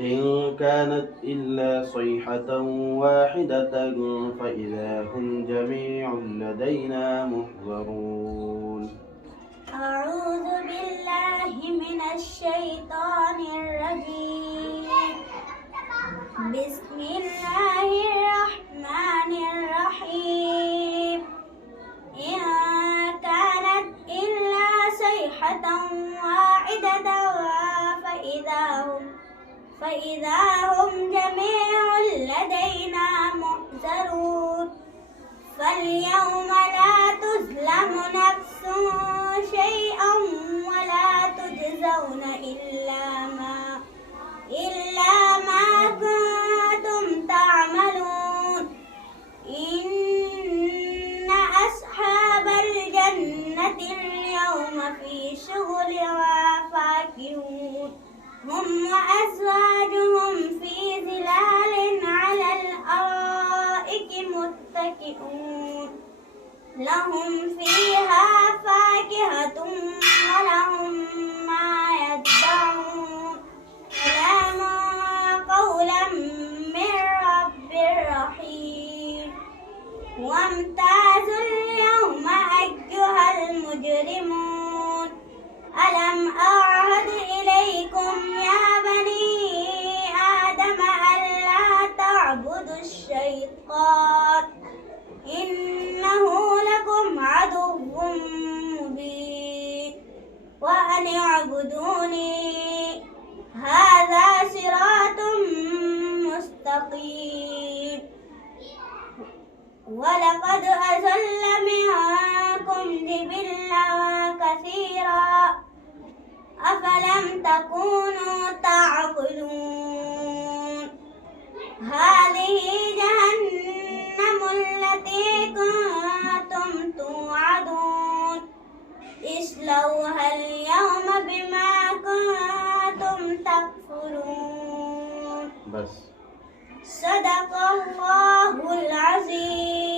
إن كانت إلا صيحة واحدة فإذا هم جميع لدينا محضرون. أعوذ بالله من الشيطان الرجيم. بسم الله الرحمن الرحيم. إن كانت إلا صيحة واحدة فإذا هم جميع لدينا محضرون. فاليوم لا تظلم نفس شيئا ولا تجزون إلا ما كنتم تعملون. إن أصحاب الجنة اليوم في شغل فاكهون. هم وأزواجهم في ظلال على الأرائك متكئون. لهم فيها فاكهة ولهم ما يدعون. سلاما قولا من رب رحيم. وامتازوا اليوم أيها المجرمون. ألم أعهد إليكم يا بني آدم ألا تعبدوا الشيطان إنه لكم عدو مبين وأن اعبدوني هذا صراط مستقيم. ولقد أضل منكم جبلا كثيرا أفلم تكونوا تعقلون. هذه جهنم التي كنتم توعدون. اصلوها اليوم بما كنتم تكفرون. بس صدق الله العظيم.